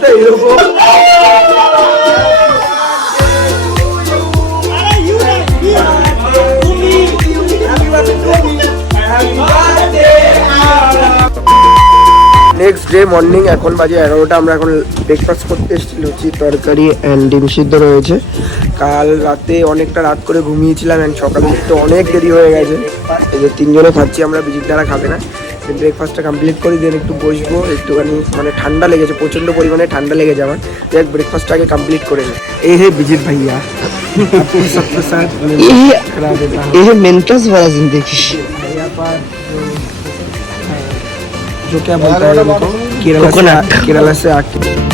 কিছুটা এরকম। Next day morning এখন বাজে এগারোটা, আমরা এখন ব্রেকফাস্ট করতে এসেছি লুচি তরকারি অ্যান্ড ডিম সিদ্ধ রয়েছে। কাল রাতে অনেকটা রাত করে ঘুমিয়েছিলাম অ্যান্ড সকালে তো অনেক দেরি হয়ে গেছে। এই যে তিনজনে খাচ্ছি, আমরা বিজির দ্বারা খাবে না। ব্রেকফাস্টটা কমপ্লিট করি দেন একটু বসবো একটুখানি মানে ঠান্ডা লেগেছে প্রচণ্ড পরিমাণে ঠান্ডা লেগেছে আমার দেখ ব্রেকফাস্টটা আগে কমপ্লিট করে নিই এই হে বিজিত ভাইয়া आपको सबके साथ ये करा देता हूँ ये मेंटस वाला जिंदगी भैया पर जो क्या बोलता है उनको केरला से Coconut. केरला से आके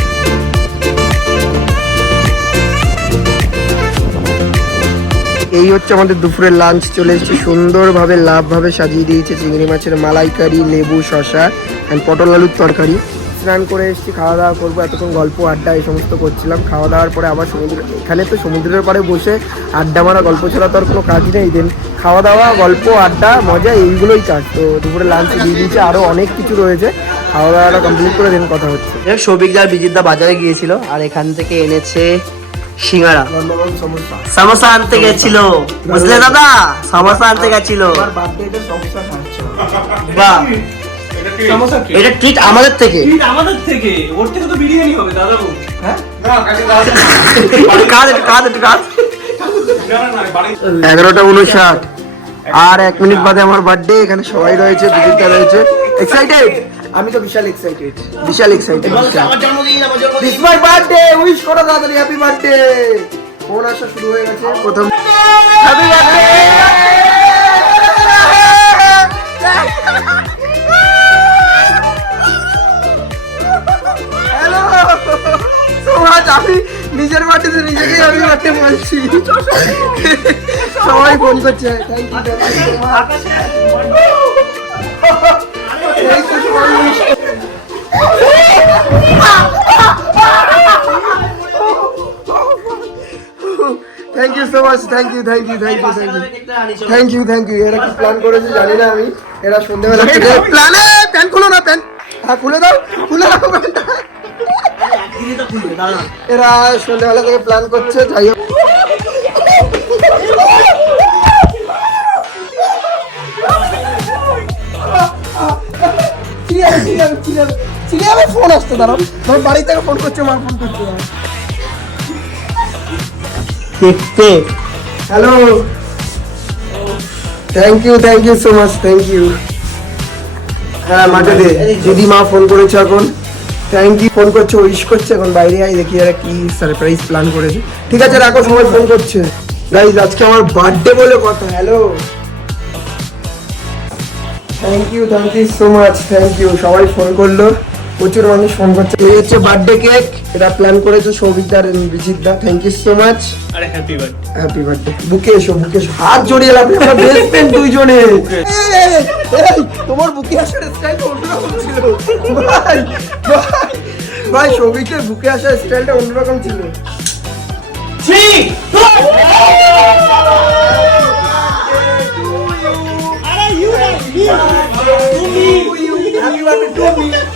এই হচ্ছে আমাদের দুপুরের লাঞ্চ চলে এসেছে। সুন্দরভাবে, লাভভাবে সাজিয়ে দিয়েছে চিংড়ি মাছের মালাইকারি, লেবু শশা অ্যান্ড পটল আলুর তরকারি। স্নান করে এসেছি, খাওয়া দাওয়া করব, এতক্ষণ গল্প, আড্ডা এই সমস্ত করছিলাম। খাওয়া দাওয়ার পরে আবার সমুদ্র, এখানে তো সমুদ্রের পাড়ে বসে আড্ডা মারা, গল্প ছাড়া তো আর কোনো কাজই নেই। দেন খাওয়া দাওয়া, গল্প, আড্ডা, মজা, এইগুলোই কাজ। তো দুপুরে লাঞ্চ দিয়ে দিয়েছে আরও অনেক কিছু রয়েছে। খাওয়া দাওয়াটা কমপ্লিট করে দেন কথা হচ্ছে। সৌভিকদার বিজিতদা বাজারে গিয়েছিল, আর এখান থেকে এনেছে সিঙ্গারা। সমোসা আনতে গেছিল। বুঝলে দাদা? সমোসা আনতে গেছিল। বাহ এটা ট্রিট আমাদের থেকে। ঠিক আমাদের থেকে? ওর থেকে তো বিরিয়ানি হবে দাদা হ্যাঁ? কাজ একটু কাজ কাজ। এগারোটা উনষাট। আর এক মিনিট বাদে আমার বার্থডে এখানে সবাই রয়েছে বিজিতা রয়েছে। এক্সাইটেড আমি তো বিশাল এক্সাইটেড বিশাল এক্সাইটেড আমার জন্মদিন আমার দিস মাই বার্থডে উইশ করো তাড়াতাড়ি হ্যাপি বার্থডে ফোন আসা শুরু হয়ে গেছে। প্রথম হ্যাপি বার্থডে আমি নিজের বার্থডে নিজেকেই আমি বার্থডে বলছি। সবাই ফোন করছে। Thank you thank you so much thank you thank you thank you thank you thank you thank you এরা কি প্ল্যান করেছে জানি না আমি। এরা সন্ধ্যেবেলা থেকে প্ল্যানে প্যান খুলো না প্যান হ্যাঁ খুলে দাও খুলে দাও প্যানটা এরা সন্ধ্যেবেলা থেকে প্ল্যান করছে যাই ফোন আসছে দাঁড়াও। তোমার বাড়ি থেকে ফোন করছে মা ফোন করছে। Hello. Thank you thank you so much thank you হ্যাঁ মাকে দে। দিদি মা ফোন করেছে এখন। থ্যাংক ইউ ফোন করছে উইশ করছে এখন বাইরে আই দেখি এরা কি সারপ্রাইজ প্ল্যান করেছে। ঠিক আছে রাখো সবাই ফোন করছে। গাইজ আজকে আমার বার্থডে বলে কথা hello. Thank you thank you so much thank you সবাই ফোন করল। প্রচুর মানুষ ফোন করছে। এই হচ্ছে বার্থডে কেক এটা প্ল্যান করেছে সৌভিকদার Bijit da. Thank you so much আরে হ্যাপি বার্থডে হ্যাপি বার্থডে বুকে এসো বুকে এসো। হাত জড়িয়ে লাগবে আমরা বেস্ট ফ্রেন্ড দুইজনে। তোমার বুকে আসার স্টাইল অন্যরকম ছিল। ভাই ভাই ভাই সৌভিকের বুকে আসার স্টাইলটা অন্যরকম ছিল। Happy birthday to me.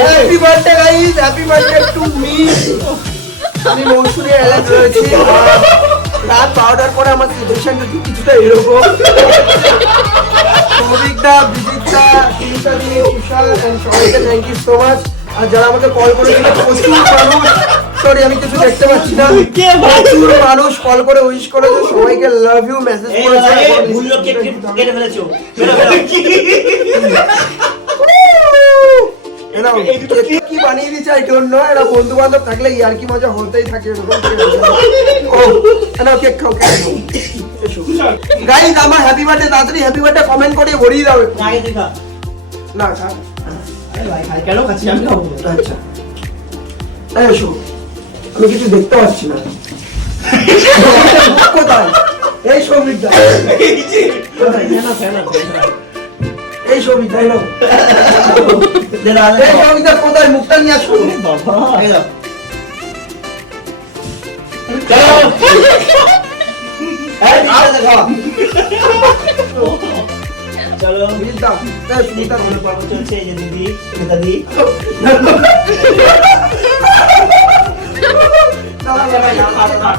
Happy birthday guys happy birthday to me আমি মৌসুমী অ্যালার্জি রয়েছি রাত বারোটার পরে আমার সিচুয়েশন কিছুটা এরকম। সৌভিকদা বিজিতদা তিনটা দিয়ে কুশাল সবাইকে থ্যাংক ইউ সো মাচ আর যারা আমাকে কল করেছিল প্রচুর মানুষ। সরি আমি কিছু দেখতে পাচ্ছি না। প্রচুর মানুষ কল করে উইশ করেছে। সবাইকে লাভ ইউ মেসেজ করেছে। এরা কি বানিয়ে দিয়েছে? আই ডোন্ট নো এরা বন্ধু বান্ধব থাকলে ইয়ার কি মজা হতেই থাকে? ও এনাও কেক খাও কেক গাইস আমার হ্যাপি বার্থডে তাড়াতাড়ি হ্যাপি বার্থডে কমেন্ট করে ভরিয়ে দাও। না খা। কেন খাচ্ছি আমি খাব। আচ্ছা। এসো। আমি কিছু দেখতে পাচ্ছি না। কোথায়? এই সৌমিকদা এই সৌমিকদা এলো এই সৌমিকদা কোথায়? মুখটা নিয়ে আসো চলো। চলছে এই যে দিদি দি। না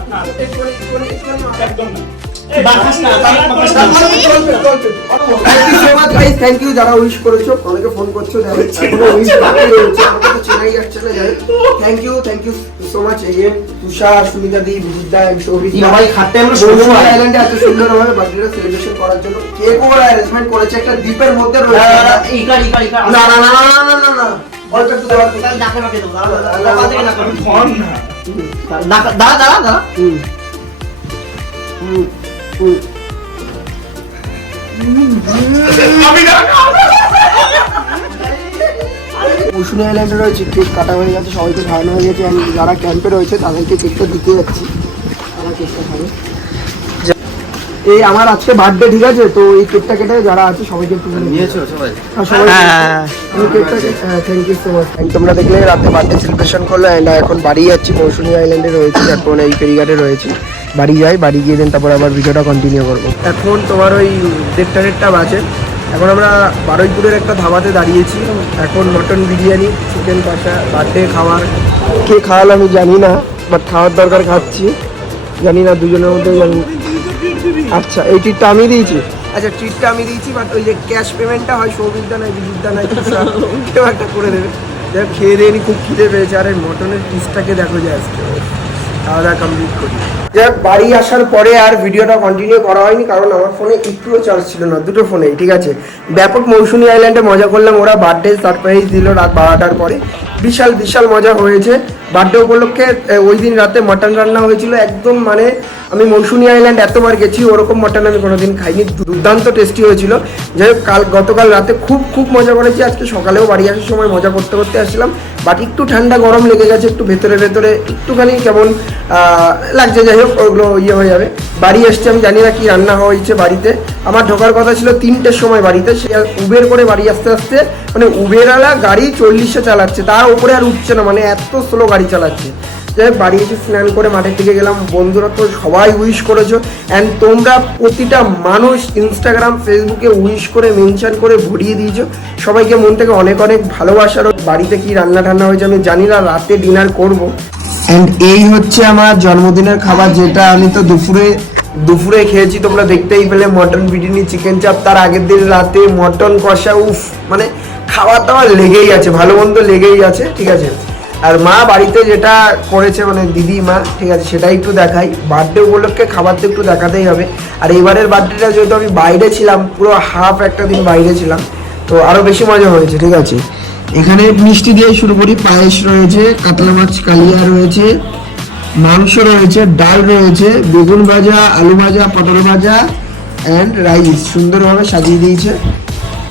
না থ্যাংক ইউ যারা উইশ করেছ অনেকে ফোন করছ উইশ বাকি রয়েছে চেনাই যাচ্ছে না যাই thank you thank you so much again Tushar Sumita di Bijita and ভাই খাটতে আমরা সৌভিক আইল্যান্ডে এত সুন্দরভাবে বার্থডেটা সেলিব্রেশন করার জন্য কেক ওভার অ্যারেঞ্জমেন্ট করেছে একটা দ্বীপের মধ্যে রয়েছে ইকার ইকার ইকার না না না না না না না অল্প একটু দেওয়ার ডাকে ডাকে দাঁড়া না করুন দাঁড়া দাঁড়া দাঁড়া হুম। মৌসুমী আইল্যান্ডে রয়েছে কেক কাটা হয়ে গেছে সবাইকে খাওয়ানো হয়ে গেছে আমি যারা ক্যাম্পে রয়েছে তাদেরকে কেকটা দিতে যাচ্ছি। তারা কেকটা খাবে। এই আমার আজকে বার্থডে ঠিক আছে? তো এই কেকটা কেটে যারা আছে সবাইকে একটু নিয়েছো সবাই? সবাই কেকটা থ্যাংক ইউ সো মাচ তোমরা দেখলে রাতে বার্থডে সেলিব্রেশন করল অ্যান্ড এখন বাড়ি যাচ্ছি মৌসুমী আইল্যান্ডে রয়েছি এখন এই ফেরিঘাটে রয়েছি। বাড়ি যাই বাড়ি গিয়ে দেন তারপর আবার ভিডিওটা কন্টিনিউ করব। এখন তোমার ওই দেড়টা দেড়টা বাজে। এখন আমরা বারুইপুরের একটা ধাবাতে দাঁড়িয়েছি। এখন মটন বিরিয়ানি চিকেন কষা বার্থডে খাওয়ার। কে খাওয়ালো আমি জানি না বাট খাওয়ার দরকার খাচ্ছি। জানি না দুজনের মধ্যে জানি। আচ্ছা এই ট্রিটটা আমি দিয়েছি? আচ্ছা ট্রিটটা আমি দিয়েছি বাট ওই যে ক্যাশ পেমেন্টটা হয় সৌভিকদা নাই বিদ্যুৎদা নাই তুষার, কেউ একটা করে দেবে। যাই খেয়ে দিয়ে খুব খিদে পেয়েছে। আর এই মটনের পিসটাকে দেখো যে আজকে। খাওয়া দাওয়া কমপ্লিট করি। যাই হোক, বাড়ি আসার পরে আর ভিডিওটা কন্টিনিউ করা হয়নি কারণ আমার ফোনে একটুও চার্জ ছিল না দুটো ফোনেই ঠিক আছে? ব্যাপক মৌসুমী আইল্যান্ডে মজা করলাম ওরা বার্থডে সারপ্রাইজ দিল রাত বারোটার পরে। বিশাল বিশাল মজা হয়েছে। বার্থডে উপলক্ষে ওই দিন রাতে মটন রান্না হয়েছিল একদম মানে আমি মৌসুমী আইল্যান্ড এতবার গেছি ওরকম মটন আমি কোনোদিন খাইনি দুর্দান্ত টেস্টি হয়েছিল। যাই হোক কাল গতকাল রাতে খুব খুব মজা করেছি আজকে সকালেও বাড়ি আসার সময় মজা করতে করতে আসছিলাম। বাট একটু ঠান্ডা গরম লেগে গেছে একটু ভেতরে ভেতরে একটুখানি কেমন লাগছে। যাই হোক ওগুলো ইয়ে হয়ে যাবে। বাড়ি এসছে, আমি জানি না কি রান্না হয়েছে বাড়িতে। আমার ঢোকার কথা ছিল তিনটের সময় বাড়িতে, সে উবের করে বাড়ি আসতে আসতে মানে উবেরওয়ালা গাড়ি চল্লিশে চালাচ্ছে, তার উপরে আর উঠছে না মানে এত স্লো গাড়ি চালাচ্ছে। যাই হোক, বাড়ি এসে স্নান করে মাঠের দিকে গেলাম, বন্ধুরা তো সবাই উইশ করেছ। অ্যান্ড তোমরা প্রতিটা মানুষ ইনস্টাগ্রাম ফেসবুকে উইশ করে মেনশন করে ভরিয়ে দিয়েছ। সবাইকে মন থেকে অনেক অনেক ভালোবাসার বাড়িতে কি রান্না টান্না হয়েছে আমি জানি না, রাতে ডিনার করব। অ্যান্ড এই হচ্ছে আমার জন্মদিনের খাবার যেটা আমি তো দুপুরে দুপুরে খেয়েছি, তোমরা দেখতেই পেলে মটন বিরিয়ানি চিকেন চাপ তার আগের দিন রাতে মটন কষা, উফ মানে খাবার দাবার লেগেই আছে, ভালো মন্দ লেগেই আছে, ঠিক আছে? আর মা বাড়িতে যেটা করেছে মানে দিদি, মা, ঠিক আছে, সেটাই একটু দেখাই। বার্থডে উপলক্ষে খাবার তো একটু দেখাতেই হবে। আর এবারের বার্থডেটা যেহেতু আমি বাইরে ছিলাম, পুরো হাফ একটা দিন বাইরে ছিলাম, তো আরও বেশি মজা হয়েছে, ঠিক আছে? এখানে মিষ্টি দিয়ে শুরু করি। পায়েস রয়েছে, কাতলা মাছ, কালিয়া রয়েছে, মাংস রয়েছে, ডাল রয়েছে, বেগুন ভাজা, আলু ভাজা, পটল ভাজা অ্যান্ড রাইস সুন্দরভাবে সাজিয়ে দিয়েছে।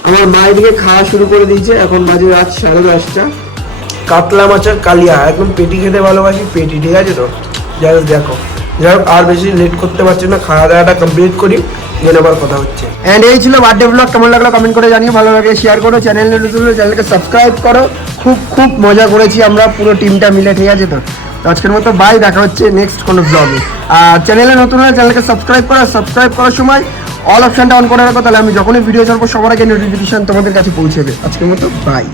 আমার মা এদিকে খাওয়া শুরু করে দিয়েছে। এখন বাজে রাত সাড়ে দশটা। কাতলা মাছের কালিয়া, একদম পেটি খেতে ভালোবাসি, পেটি, ঠিক আছে তো? যাই দেখো। যাই হোক, আর বেশি লেট করতে পারছি না। খাওয়া দাওয়াটা কমপ্লিট করি। আবার কথা হচ্ছে। এন্ড এই ছিল বার্থডে ব্লগ। কেমন লাগল কমেন্ট করে জানিও। ভালো লাগলে শেয়ার করো চ্যানেল নতুন চ্যানেলকে সাবস্ক্রাইব করো। খুব খুব মজা করেছি আমরা, পুরো টিমটা মিলে, ঠিক আছে তো? আজকের মতো বাই দেখা হচ্ছে নেক্সট কোনো ব্লগে আর চ্যানেলে নতুন হলে চ্যানেলকে সাবস্ক্রাইব করো সাবস্ক্রাইব করার সময় অল অপশনটা অন করে রাখো, তাহলে আমি যখনই ভিডিও ছাড়বো, সবার আগে নোটিফিকেশন তোমাদের কাছে পৌঁছে দেবে আজকের মতো বাই